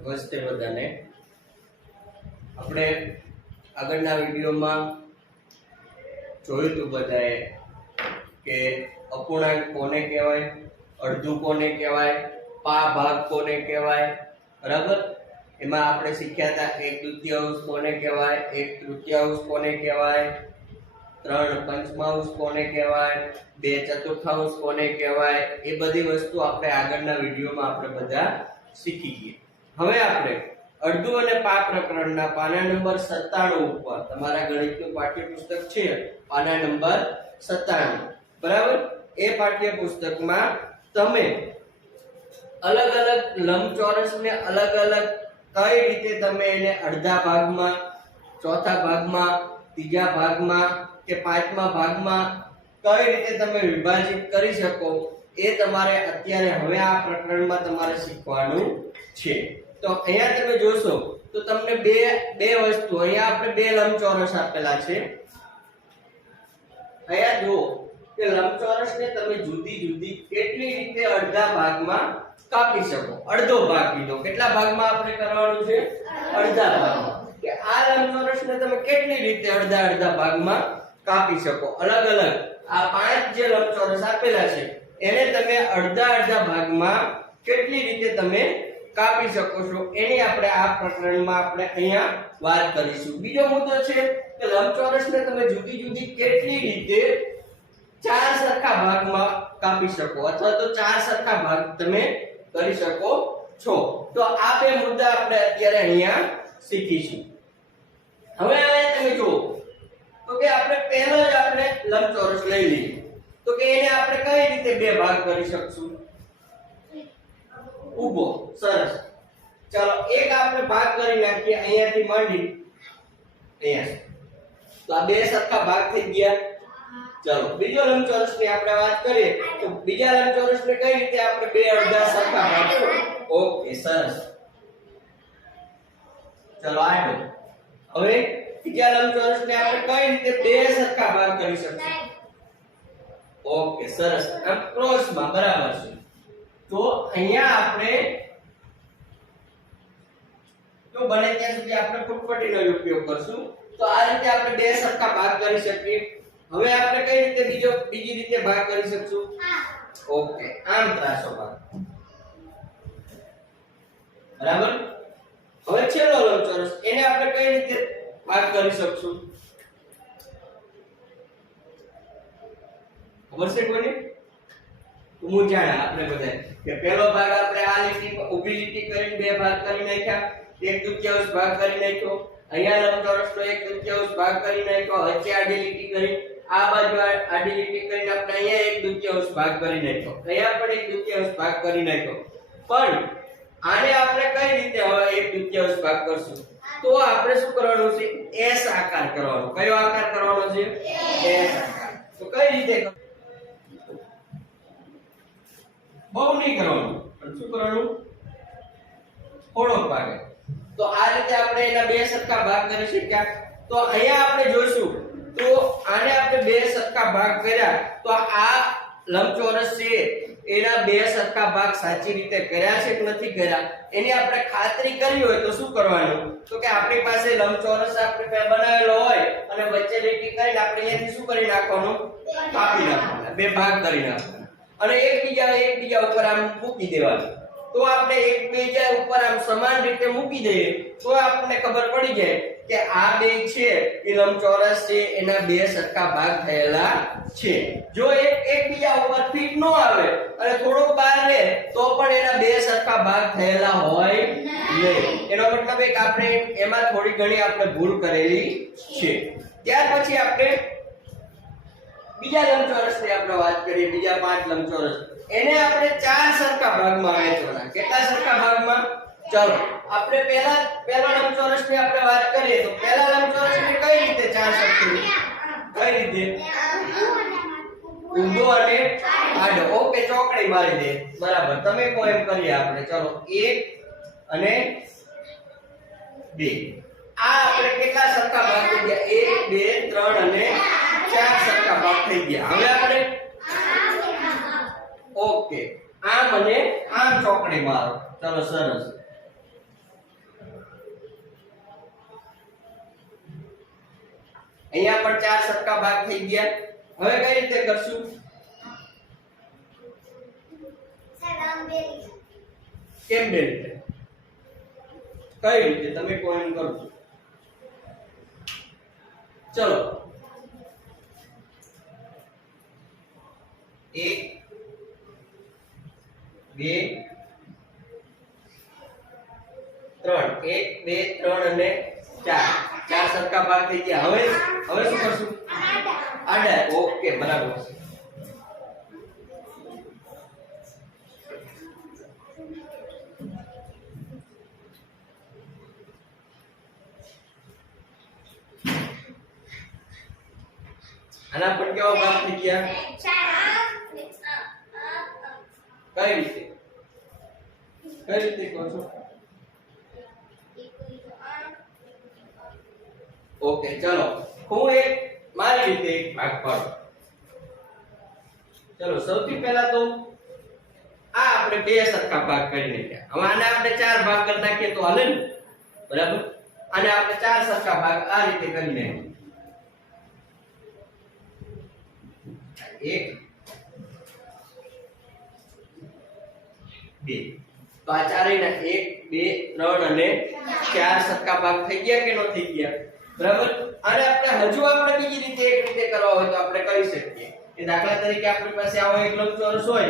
નમસ્તે બધાને. આપણે આગળના વિડીયોમાં જોયું હતું બધાએ કે અપૂર્ણાંક કોને કહેવાય, અડધું કોને કહેવાય, પા ભાગ કોને કહેવાય, બરાબર? એમાં આપણે શીખ્યા હતા એક દ્વિતીયાંશ કોને કહેવાય, એક તૃતીયાંશ કોને કહેવાય, ત્રણ પંચમાંશ કોને કહેવાય, બે ચતુર્થાંશ કોને કહેવાય, એ બધી વસ્તુ આપણે આગળના વિડીયોમાં આપણે બધા શીખી ગયા. હવે આપણે અડધું અને પા પ્રકરણના પાના નંબર 97 ઉપર. તમારા ગણિતનું પાઠ્યપુસ્તક છે પાના નંબર 97 બરાબર? એ પાઠ્યપુસ્તકમાં તમે અલગ અલગ લંબચોરસને અલગ અલગ કઈ રીતે તમે એને અડધા ભાગમાં, ચોથા ભાગમાં, ત્રીજા ભાગમાં કે પાંચમા ભાગમાં કઈ રીતે તમે વિભાજિત કરી શકો એ તમારે અત્યારે હવે આ પ્રકરણમાં તમારે શીખવાનું છે. તો અહીંયા તમે જોશો, તો તમને બે બે વસ્તુ, અહીંયા આપણે બે લંબચોરસ આપેલા છે. અહીંયા જુઓ, કે લંબચોરસને તમે જુદી જુદી કેટલી રીતે અડધા ભાગમાં કાપી શકો? અડધો ભાગ લીધો કેટલા ભાગમાં આપણે કરવાનું છે? અડધા ભાગમાં. કે આ લંબચોરસને તમે કેટલી રીતે અડધા અડધા ભાગમાં કાપી શકો? અલગ અલગ. આ પાંચ જે લંબચોરસ આપેલા છે, એને તમે અડધા અડધા ભાગમાં કેટલી રીતે તમે કાપી શકો છો. એની આપણે આ પ્રકરણમાં આપણે અહીંયા વાત કરીશું. બીજો મુદ્દો છે કે લંબચોરસને તમે જુદી જુદી કેટલી રીતે ચાર સરખા ભાગમાં કાપી શકો અથવા તો ચાર સરખા ભાગ તમે કરી શકો છો. તો આ બે મુદ્દા આપણે અત્યારે અહીંયા શીખીશું. હવે હવે તમે જુઓ. તો કે આપણે પહેલો જ આપણે લંબચોરસ લઈ લઈએ. તો કે એને આપણે કઈ રીતે બે ભાગ કરી શકશું? ઊભો સરસ. ચાલો એક આપણે ભાગ કરી નાખીએ અહીંયાથી માંડી. અહીંયા તો આ બે સરખા ભાગ થઈ ગયા. ચાલો બીજો લંબચોરસની આપણે વાત કરીએ તો બીજા લંબચોરસ ને કઈ રીતે આપણે બે અડધા સરખા ભાગ ઓકે સરસ. ચાલો આગળ. હવે બીજા લંબચોરસ ને આપણે કઈ રીતે બે સરખા ભાગ કરી શકીએ? ઓકે સરસ. આમ ક્રોસમાં બરાબર છે. તો અહીંયા આપણે તો બને ત્યાં સુધી આપણે ફૂટપટ્ટીનો ઉપયોગ કરશું. તો આ રીતે આપણે બે સરખા ભાગ કરી શકીએ. હવે આપણે કઈ રીતે બીજો, બીજી રીતે ભાગ કરી શકશું? ઓકે, આમ ત્રાસો ભાગ બરાબર? હવે છેલ્લો લંબચોરસ એને આપણે કઈ રીતે ભાગ કરી શકશું? ખબર છે કોઈને? જાણે આપણે બધા કે પહેલો ભાગ આપણે આ લીટી ઊભી લીટી કરીને બે ભાગ કરી નાખ્યા. એક દુત્યાંશ ભાગ કરી નાખ્યો. અહીંયા લંબચોરસનો એક દુત્યાંશ ભાગ કરી નાખ્યો. હચે આડી લીટી કરી. આ બાજુ આડી લીટી કરીને આપણે અહીંયા એક દુત્યાંશ ભાગ કરી નાખ્યો. અહીંયા પણ એક દુત્યાંશ ભાગ કરી નાખ્યો. પણ આને આપણે કઈ રીતે હવે એક દુત્યાંશ ભાગ કરશું? તો આપણે શું કરવાનું છે? એસ આકાર કરવાનો. કયો આકાર કરવાનો છે? એસ. તો કઈ રીતે બહુ નહીં કરવાનું. પણ શું કરવાનું? થોડોક ભાગે. તો આ રીતે આપણે એના બે સરખા ભાગ કરી શક્યા. તો અહીંયા આપણે જોઈશું. તો આને આપણે બે સરખા ભાગ કર્યા. તો આ લંબચોરસ છે, એના બે સરખા ભાગ સાચી રીતે કર્યા છે કે નથી કર્યા? એની આપણે ખાતરી કરવી હોય તો શું કરવાનું? તો કે આપણી પાસે લંબચોરસ આપણે બનાવેલો હોય અને વચ્ચે લીટી કરીને આપણે અહીંયાથી શું કરી નાખવાનું? કાપી નાખવાનું. બે ભાગ કરી નાખવાના. અને એકબીજા એકબીજા ઉપર આમ મૂકી દેવાનું. તો આપણે એકબીજા ઉપર આમ સમાન રીતે મૂકી દઈએ, તો આપણને ખબર પડી જાય કે આ બે છે, એ લંબચોરસ છે, એના બે સરખા ભાગ થયેલા છે. જો એક એકબીજા ઉપર ફિટ ન આવે અને થોડોક બહાર રહે, તો પણ એના બે સરખા ભાગ થયેલા હોય નહીં. એનો મતલબ એક આપણે એમાં થોડી ઘણી આપણે ભૂલ કરેલી છે. ત્યાર પછી આપણે બીજા લંબચોરસની આપણે વાત કરીએ, બીજા પાંચ લંબચોરસ. એને આપણે ચાર સરખા ભાગમાં વહેંચવાના. કેટલા સરખા ભાગમાં? ચાલો, આપણે પહેલા પહેલા લંબચોરસની આપણે વાત કરીએ તો પહેલા લંબચોરસને કઈ રીતે ચાર સરખી કઈ રીતે? ઊંધો અને આડો. ઓકે, ચોકડી મારી દે. બરાબર. તમે કો એમ કરીએ આપણે. ચલો 1 અને બે. આ આપણે કેટલા સરખા ભાગ થઈ ગયા? 1 2 3 અને ચાર સરખા ભાગ થઈ ગયા. હવે આપણે ઓકે. આમ અને આમ ચોકડી મારો. ચલો, સરસ. અહીંયા પણ ચાર સરખા ભાગ થઈ ગયા. હવે કઈ રીતે કરશું? કેમ બે રીતે? કઈ રીતે? તમે કોઈ એમ કરો ચલો. એક બે ત્રણ. એક બે ત્રણ અને ચાર. ચાર સરખા ભાગ થઈ ગયા. હવે હવે શું કરશું? આડા. ઓકે બરાબર. છે આના પણ કેવા ભાગ થઈ ગયા. કઈ રીતે? કઈ રીતે કહો છો? ઓકે, ચલો. હું એક મારી રીતે એક ભાગ પાડું. ચલો, સૌથી પહેલા તો આ આપણે બે સરખા ભાગ કરી નાખ્યા. હવે આને આપણે ચાર ભાગ કરી નાખીએ તો હાલે ને? બરાબર? અને આપણે ચાર સરખા ભાગ આ રીતે કરી નાખીએ એક, બે. તો આ ચારેયના એક, બે, ત્રણ અને ચાર સરખા ભાગ થઈ ગયા કે ન થઈ ગયા? બરાબર? અને આપણે હજુ આપણે બીજી રીતે એક રીતે કરવા હોય તો આપણે કરી શકીએ. કે દાખલા તરીકે આપણી પાસે આવો એક લંબચોરસ હોય.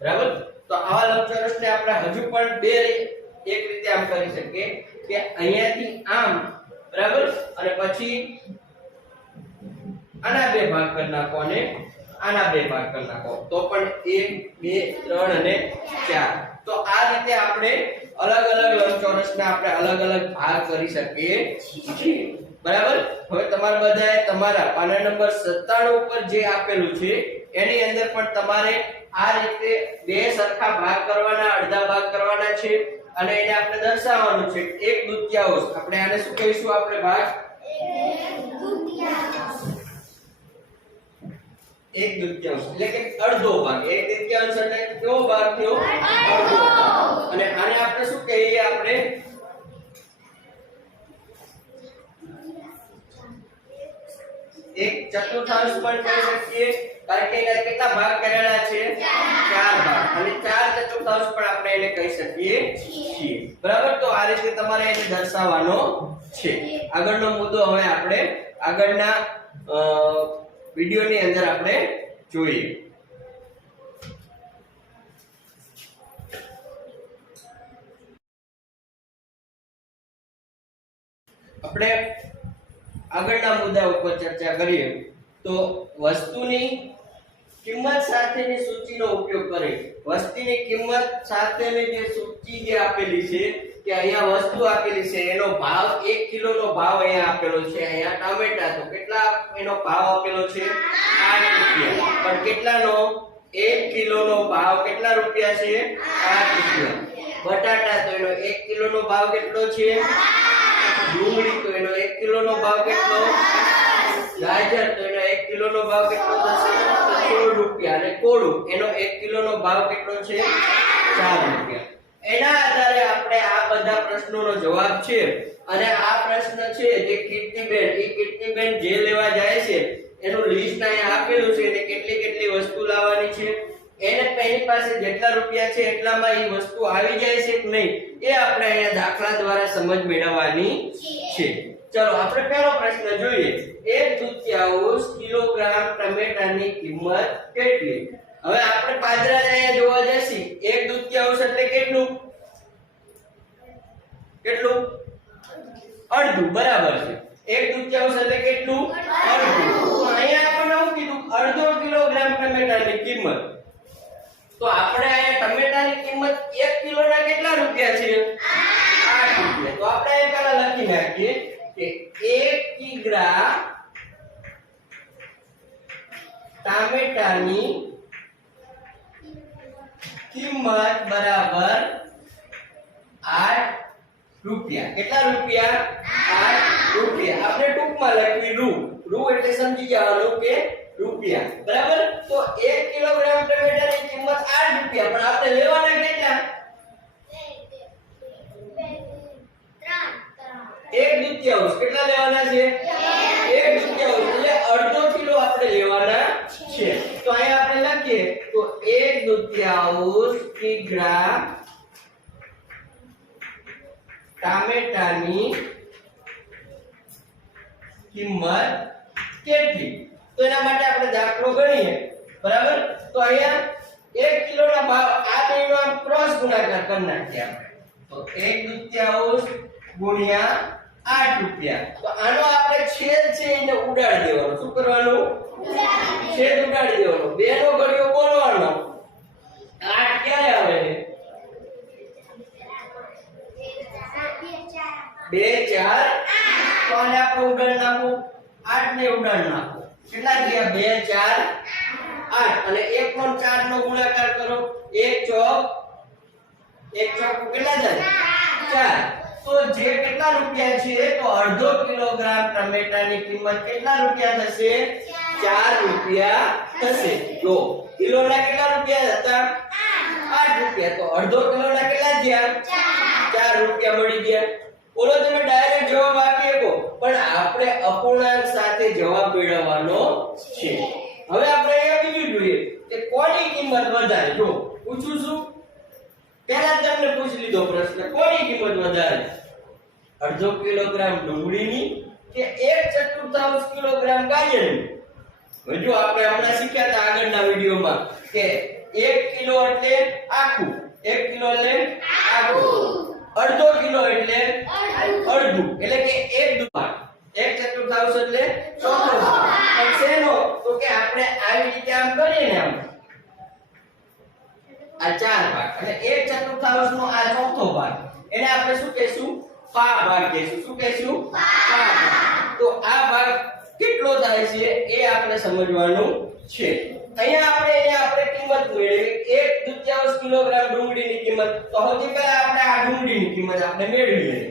બરાબર? તો આવા લંબચોરસને આપણે હજુ પણ બે એક રીતે આમ કરી શકીએ કે અહીંયાથી આમ. બરાબર? અને પછી આના બે ભાગ કરી નાખો અને આના બે ભાગ કરી નાખો. તો પણ એક, બે, ત્રણ અને ચાર. તો આ રીતે આપણે અલગ અલગ લંબચોરસના આપણે અલગ અલગ ભાગ કરી શકીએ છીએ. બરાબર? હવે તમારા બધાએ તમારા પાના નંબર 97 ઉપર જે આપેલું છે, એની અંદર પણ તમારે આ રીતે બે સરખા ભાગ કરવાના, અડધા ભાગ કરવાના છે અને એને આપણે દર્શાવવાનું છે. એક દુત્યાંશ આપણે આને શું કહીશું? આપણે ભાગ એક દુત્યાંશ એટલે કે અડધો ભાગ. એક દુત્યાંશ એટલે કેવો ભાગ થયો? અડધો. અને આને આપણે શું કહીએ આપણે? એક ચતુર્થાંશ પણ કહી શકીએ. કારણ કે એના કેટલા ભાગ કરેલા છે? ચાર ભાગ. અને ચાર ચતુર્થાંશ પણ આપણે એને કહી શકીએ છીએ. બરાબર? તો આ રીતે તમારે એને દર્શાવવાનો છે. આગળનો મુદ્દો હવે આપણે આગળના વિડીયોની અંદર આપણે જોઈએ. આપણે આગળના મુદ્દા ઉપર ચર્ચા કરીએ. તો વસ્તુની કિંમત સાથેની સૂચિનો ઉપયોગ કરે વસ્તીની કિંમત સાથેની જે સૂચિ જે આપેલી છે કે અહીંયા વસ્તુ આપેલી છે, એનો ભાવ 1 કિલોનો ભાવ અહીંયા આપેલો છે, અહીંયા ટામેટા તો કેટલા એનો ભાવ આપેલો છે? 8 રૂપિયા. પણ કેટલાનો? 1 કિલોનો ભાવ કેટલા રૂપિયા છે? 8 રૂપિયા. બટાટા તો એનો 1 કિલોનો ભાવ કેટલો છે? ડુંગળી તો એનો 1 કિલોનો ભાવ કેટલો? ગાજર તો એનો 1 કિલોનો ભાવ કેટલો થશે? 16 રૂપિયા. અને કોળું, એનો 1 કિલોનો ભાવ કેટલો છે? 4 રૂપિયા. એના આધારે આપણે આ બધા પ્રશ્નોનો જવાબ છે અને આ પ્રશ્ન છે જે કીર્તિબેન એ કીર્તિબેન જે લેવા જાય છે, એનું લિસ્ટ અહીંયા આપેલું છે એને કેટલી કેટલી વસ્તુ લાવવાની છે. એને એની પાસે જેટલા રૂપિયા છે એટલામાં એ વસ્તુ આવી જાય છે કે નહીં, એ આપણે અહીંયા દાખલા દ્વારા સમજ મેળવવાની છે. ચલો, આપણે પહેલો પ્રશ્ન જોઈએ. એક દુત્યાંશ કિલોગ્રામ ટમેટાની કિંમત કેટલી? હવે આપણે પાદરા અહીંયા જોવા જઈશી. એક દુત્યાંશ એટલે કેટલું? કેટલું? અડધું, બરાબર છે. એક દુત્યાંશ એટલે કેટલું? અડધું. અહીંયા આપણને શું કીધું? અડધો કિલોગ્રામ ટમેટાની કિંમત. તો આપણે અહીંયા ટમેટાની કિંમત 1 કિલોના કેટલા રૂપિયા છે? 8 રૂપિયા. તો આપણે એ પહેલા લખી નાખીએ કે 1 કિગ્રા ટામેટાની કિંમત બરાબર આઠ રૂપિયા. કેટલા રૂપિયા? આઠ રૂપિયા. આપણે ટૂંકમાં લખવી રૂ. રૂ એટલે સમજી જવાનું કે રૂપિયા. બરાબર? તો 1 કિલોગ્રામ ટમેટાની કિંમત 8 રૂપિયા પણ આપણે લેવાના કેટલા એક દુત્યાંશ કેટલા લેવાના છે એક દુત્યાંશ એટલે અડધો કિલો આપણે લેવાના છે તો અહીંયા આપણે લખીએ તો એક દુત્યાંશ કિગ્રા ટામેટાની કિંમત કેટલી તો એના માટે આપણે દાખલો ગણીએ. બરાબર? તો અહીંયા એક કિલોના ભાવ, આ બેનો ક્રોસ ગુણાકાર કરી નાખીએ તો એક દુત્યાંશ ગુણ્યા આઠ રૂપિયા. તો આનો આપણે છેદ છે એને ઉડાડી દેવાનો. શું કરવાનું? છેદ ઉડાડી દેવાનો. બે નો ઘડિયો બોલવાનો. આઠ ક્યારે આવે છે? બે ચાર. તો આને આપણે ઉડાડી નાખો. આઠ ને ઉડાડી નાખો. કેટલા ગયા 2 4 8 અને એક પણ ચાર નો ગુણાકાર કરો. એક ચોક એક ચોક કેટલા જાય? 4 તો જે કેટલા રૂપિયા છે, તો અડધો કિલોગ્રામ ટમેટાની કિંમત કેટલા રૂપિયા થશે? ચાર રૂપિયા થશે. જો, કિલોના કેટલા રૂપિયા હતા? આઠ રૂપિયા. તો અડધો કિલોના કેટલા થયા? ચાર રૂપિયા મળી ગયા. બોલો તમે ડાયરેક્ટ જવાબ આપી શકો. પણ આપણે અપૂર્ણાંક સાથે જવાબ મેળવવાનો છે. હવે આપણે અહીંયા બીજું જોઈએ કે કોની કિંમત વધારે? જો, પૂછું છું. પહેલા જ તમને પૂછી લીધો પ્રશ્ન. કોની કિંમત વધારે? અડધો કિલોગ્રામ ડુંગળીની કે એક ચતુર્થાંશ કિલોગ્રામ ગાજરની? હજુ આપણે હમણાં શીખ્યા હતા આગળના વિડીયોમાં કે એક કિલો એટલે આખું. એક કિલો એટલે આખું. અડધો કિલો એટલે અડધું. એટલે કે એક દુભાગ એક ચતુર્થાંશ એટલે ચોથો ભાગ. શેનો? તો કે આપણે આવી રીતે આમ કરીએ ને આમ. આ ચાર ભાગ. અને એક ચતુર્થાંશ નો આ ચોથો ભાગ. એને આપણે શું કહેશું? પા ભાગ કહેશું. શું કહેશું? પા તો આ ભાગ કેટલો થાય છે એ આપણે સમજવાનું છે. અહીંયા આપણે એને આપણે કિંમત મેળવી એક દુત્યાંશ કિલોગ્રામ ડુંગળીની કિંમત. તો સૌથી પહેલા આપણે આ ડુંગળીની કિંમત આપણે મેળવી લઈએ?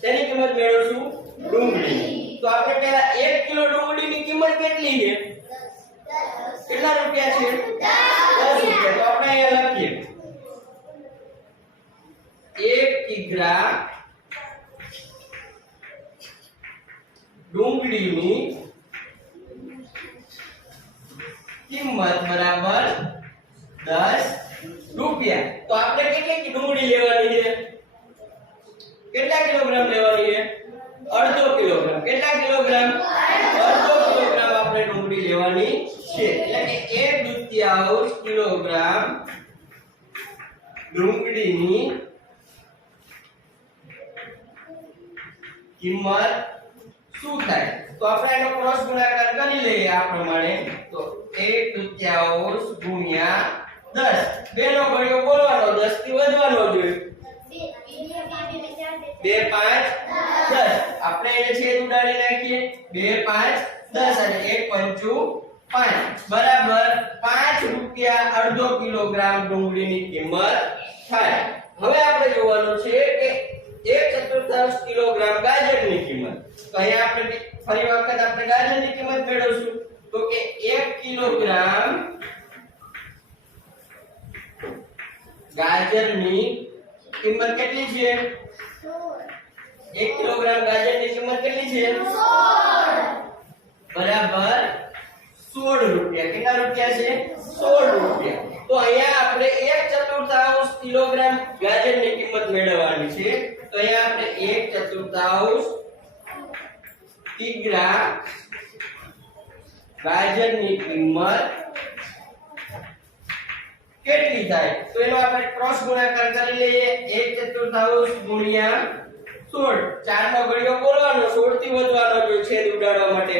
તેની કિંમત મેળવશું? ડુંગળીની. તો આપણે પહેલા 1 કિલો ડુંગળીની કિંમત કેટલી છે? કેટલા રૂપિયા છે? 10 રૂપિયા. તો આપણે અહીંયા લખીએ. 1 કિગ્રા ડુંગળીની કિંમત બરાબર 10 રૂપિયા. તો આપણે કેટલી ડુંગળી લેવાની છે? કેટલા કિલોગ્રામ લેવાની છે? અડધો કિલોગ્રામ. કેટલા કિલોગ્રામ? અડધો કિલોગ્રામ આપણે ડુંગળી લેવાની છે. એટલે કે એક દુત્યાંશ કિલોગ્રામ ડુંગળીની કિંમત શું થાય? તો આપણે એનો ક્રોસ ગુણાકાર કરી લઈએ આ પ્રમાણે. તો એક દુત્યાંશ ગુણ્યા દસ. બે નો ઘડિયો બોલવાનો દસથી વધવાનો જોઈએ બે પાંચ દસ. આપણે ઉડાડી નાખીએ. બે પાંચ દસ અને એક પંચુ પાંચ. બરાબર પાંચ રૂપિયા અડધો કિલોગ્રામ ડુંગળીની કિંમત થાય. હવે આપણે જોવાનું છે કે એક ચતુર્થાંશ કિલોગ્રામ ગાજરની કિંમત. તો અહીંયા આપણે ફરી વખત આપણે ગાજરની કિંમત મેળવશું. તો કે એક કિલોગ્રામ ગાજરની કિંમત કેટલી છે એક કિલોગ્રામ ગાજરની કિંમત કેટલી છે બરાબર 16 રૂપિયા કેટલા રૂપિયા છે 16 રૂપિયા તો અહીંયા આપણે એક ચતુર્થાંશ કિલોગ્રામ ગાજરની કિંમત મેળવવાની છે. તો અહીંયા આપણે એક ચતુર્થાંશ કિગ્રા ગાજરની કિંમત કેટલી થાય? તો એનો આપણે ક્રોસ ગુણાકાર કરી લઈએ. એક ચતુર્થાંશ ગુણ્યા 16 ચાર નો ઘડિયો બોલવાનો 16 થી વધવાનો જો છેદ ઉડાડવા માટે.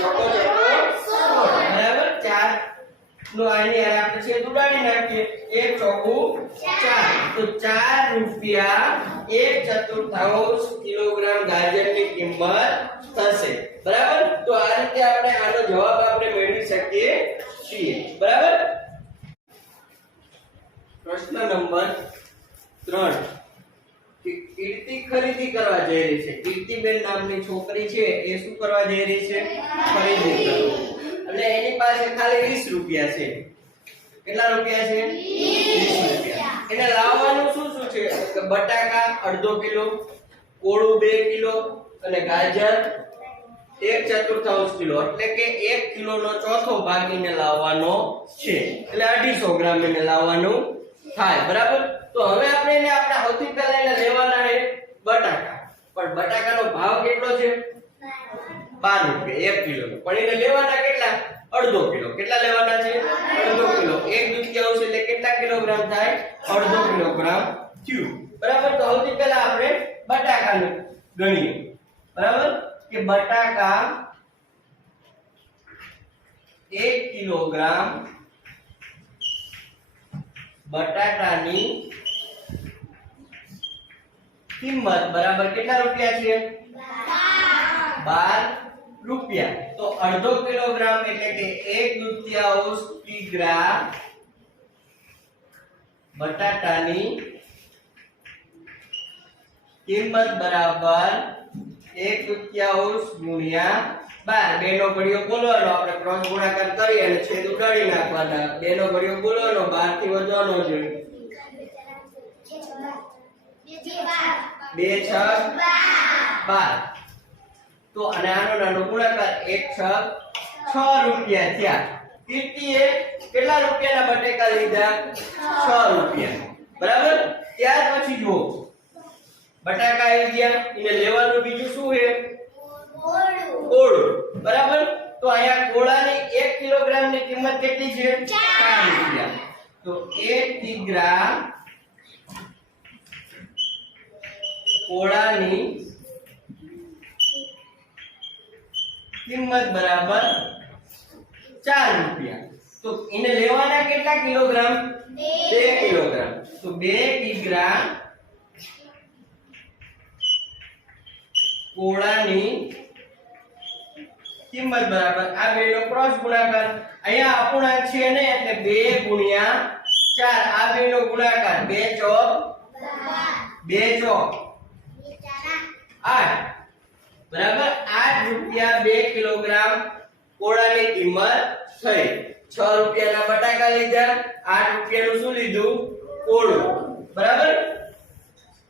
ચોકો ચોકો 16 બરાબર ચાર નો આની હારે આપણે છેદ ઉડાડી નાખીએ એક ચોકું, ચાર. તો ચાર રૂપિયા એક ચતુર્થાંશ કિલોગ્રામ ગાજરની કિંમત થશે. બરાબર? તો આ રીતે આપણે આનો જવાબ આપણે મેળવી શકીએ છીએ. બરાબર? પ્રશ્ન નંબર 3 કીર્તિ ખરીદી કરવા જઈ રહી છે. કીર્તિબેન નામની છોકરી છે, એ શું કરવા જઈ રહી છે? ખરીદી અને એની પાસે ખાલી 20 રૂપિયા છે. કેટલા રૂપિયા છે? 20 રૂપિયા. એને લાવવાનું શું શું છે? કે બટાકા અડધો કિલો કોળું બે કિલો અને ગાજર એક ચતુર્થાંશ કિલો. એટલે કે એક કિલોનો ચોથો ભાગ એને લાવવાનો છે. એટલે અઢીસો ગ્રામ એને લાવવાનું થાય. બરાબર? તો હવે આપણે એને આપણે સૌથી પહેલા એને લેવાના છે બટાકા. પણ બટાકાનો ભાવ કેટલો છે? બાર રૂપિયા એક કિલો પણ એને લેવાના કેટલા? અડધો કિલો. કેટલા લેવાના છે? અડધો કિલો. એક દુધિયાંશ એટલે કેટલા કિલોગ્રામ થાય? અડધો કિલોગ્રામ થયું બરાબર? તો સૌથી પહેલા આપણે બટાકાનું ગણીએ. બરાબર? કે બટાકા એક કિલોગ્રામ બટાટાની કિંમત. બરાબર? કેટલા રૂપિયા છે? બાર રૂપિયા. તો અડધો કિલોગ્રામ એટલે કે એક દુધિયાંશ કિગ્રા બટાટાની કિંમત બરાબર એક દુધિયાંશ ગુણ્યા બાર. બે નો ઘડિયો બોલવાનો. આપણે ક્રોસ ગુણાકાર કરી અને છેદ ઉડાડી નાખવાના. બે નો ઘડિયો બોલવાનો. બારથી વધવાનો જોઈએ બે છ. બાર. તો અને આનો નાનો ગુણાકાર એક છ છ રૂપિયા થયા. કીર્તિએ કેટલા રૂપિયાના બટેકા લીધા? છ રૂપિયા. બરાબર? ત્યાર પછી જુઓ. બટાકા આવી ગયા. એને લેવાનું બીજું શું છે? કોળું બરાબર? તો અહીંયા કોળાની એક કિલોગ્રામની કિંમત કેટલી છે? ચાર રૂપિયા. તો એક કિગ્રા કોળાની કિંમત બરાબર ચાર રૂપિયા. તો એને લેવાના કેટલા કિલોગ્રામ? બે કિલોગ્રામ. તો બે કિગ્રા કોળાની કિંમત બરાબર. આ બે નો ક્રોસ ગુણાકાર. અહીંયા અપૂર્ણાંક છે ને, એટલે બે ગુણ્યા ચાર. આ બે નો ગુણાકાર. બે ચોક? બે ચોક. આઠ. બરાબર? આઠ રૂપિયા બે કિલોગ્રામ કોળાની કિંમત થઈ. છ રૂપિયાના બટાકા લીધા, આઠ રૂપિયાનું શું લીધું? કોળું. બરાબર?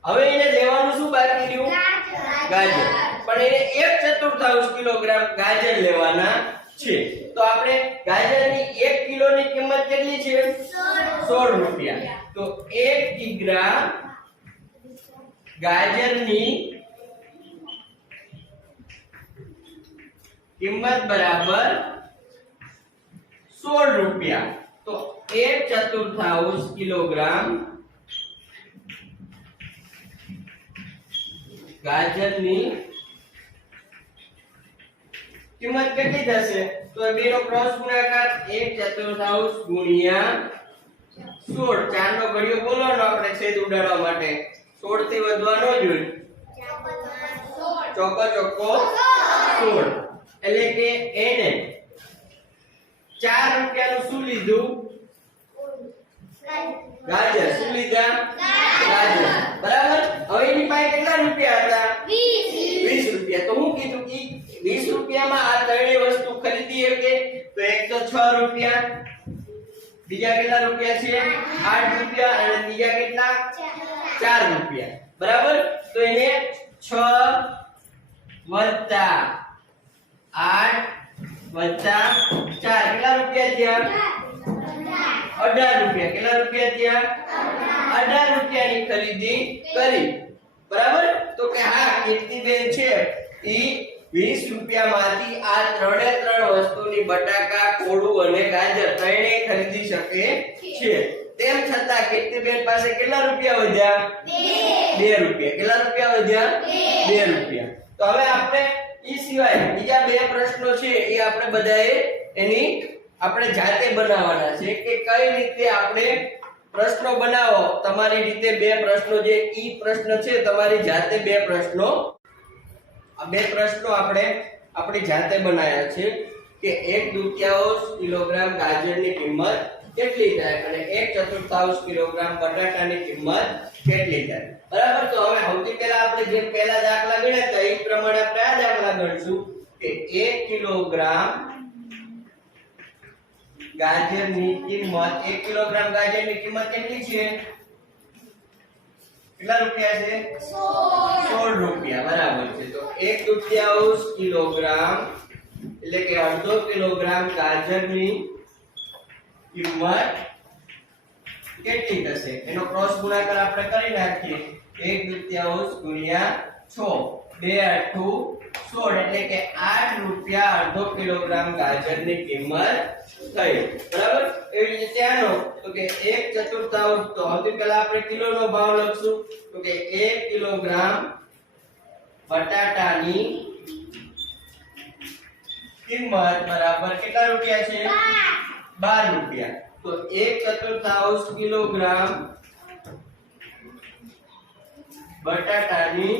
હવે એને લેવાનું શું બાકી રહ્યું? ગાજર. પણ એને એક ચતુર્થાંશ કિલોગ્રામ ગાજર લેવાના છે. તો આપણે ગાજરની એક કિલોની કિંમત કેટલી છે? સોળ રૂપિયા. તો એક કિગ્રા ગાજરની કિંમત બરાબર સોળ રૂપિયા તો એક ચતુર્થાંશ કિલોગ્રામ ગાજરની કિંમત કેટલી થશે? તો બે નો ક્રોસ ગુણાકાર એક ચતુર્થાંશ ગુણ્યા સોળ. ચાર નો ઘડિયો બોલવાનો આપણે છેદ ઉડાડવા માટે. સોળથી વધવા ન જોઈએ ચોકો ચોકો સોળ. એટલે કે એને રૂપિયા રૂપિયાનું શું લીધું? ગાજર. શું લીધા? ગાજર. બરાબર? હવે એની પાસે કેટલા રૂપિયા હતા? વીસ રૂપિયા. તો હું કીધું કે 20 રૂપિયામાં આ ત્રણેય વસ્તુ ખરીદી શકે તો એક તો છ રૂપિયા. બીજા કેટલા રૂપિયા છે? આઠ રૂપિયા અને બીજા કેટલા? ચાર રૂપિયા. બરાબર? તો એને છ વત્તા આઠ વત્તા ચાર. કેટલા રૂપિયા થયા? અઢાર રૂપિયા. કેટલા રૂપિયા થયા? અઢાર રૂપિયાની ખરીદી કરી. બરાબર? તો કે હા, કીર્તિબેન છે. એ વીસ રૂપિયામાંથી આ ત્રણે ત્રણ વસ્તુની બટાકા, કોળું અને ગાજર ત્રણે ખરીદી શકે છે. તેમ છતાં કીર્તિબેન પાસે કેટલા રૂપિયા વધ્યા? બે. રૂપિયા. કેટલા રૂપિયા વધ્યા? બે રૂપિયા. તો હવે આપણે ઈ સિવાય બીજા બે પ્રશ્નો છે એ આપણે બધાએ એની આપણે જાતે બનાવવાના છે કે કઈ રીતે આપણે પ્રશ્નો બનાવો. તમારી રીતે બે પ્રશ્નો જે ઈ પ્રશ્ન છે, તમારી જાતે બે પ્રશ્નો. આ બે પ્રશ્નો આપણે આપણી જાતે બનાવ્યા છે કે એક દુત્યાંશ કિલોગ્રામ ગાજરની કિંમત કેટલી થાય અને એક ચતુર્થાંશ કિલોગ્રામ બટાટાની કિંમત કેટલી થાય બરાબર? તો હવે સૌથી પહેલા આપણે જે પહેલા દાખલા ગણ્યા હતા, એ પ્રમાણે આપણે આ દાખલા ગણશું કે એક કિલોગ્રામ ગાજરની કિંમત, એક કિલોગ્રામ ગાજરની કિંમત કેટલી છે? કેટલા રૂપિયા છે? સોળ રૂપિયા, બરાબર છે. તો એક દુત્યાઉસ કિલોગ્રામ, એટલે કે અડધો કિલોગ્રામ ગાજરની કિંમત કેટલી થશે એનો ક્રોસ ગુણાકાર આપણે કરી નાખીએ. એક દુત્યાઉસ ગુણ્યા છ. બે આઠું સોળ. એટલે કે આઠ રૂપિયા અડધો કિલોગ્રામ ગાજરની કિંમત થઈ. બરાબર? એવી રીતે ત્યાંનો. તો કે એક ચતુર્થાંશ, તો સૌથી પહેલા આપણે કિલોનો ભાવ લખશું. તો કે એક કિલોગ્રામ બટાટાની કિંમત બરાબર કેટલા રૂપિયા છે? બાર રૂપિયા. તો એક ચતુર્થાંશ કિલોગ્રામ બટાટાની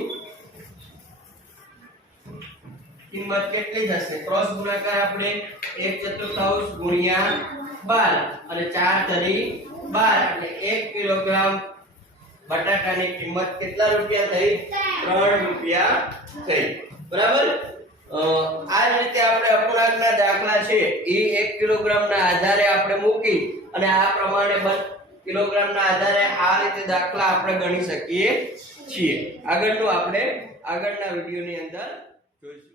કિંમત કેટલી થશે ક્રોસ ગુણાકાર આપણે એક ચતુર્થાંશ ગુણ્યા બાર. અને ચાર તરી બાર. એટલે એક કિલોગ્રામ બટાકાની કિંમત કેટલા રૂપિયા થઈ? ત્રણ રૂપિયા થઈ. બરાબર? આ જ રીતે આપણે અપૂર્ણાંકના દાખલા છે, એ એક કિલોગ્રામના આધારે આપણે મૂકી અને આ પ્રમાણે કિલોગ્રામના આધારે આ રીતે દાખલા આપણે ગણી શકીએ છીએ. આગળનું આપણે આગળના વિડીયોની અંદર જોઈશું.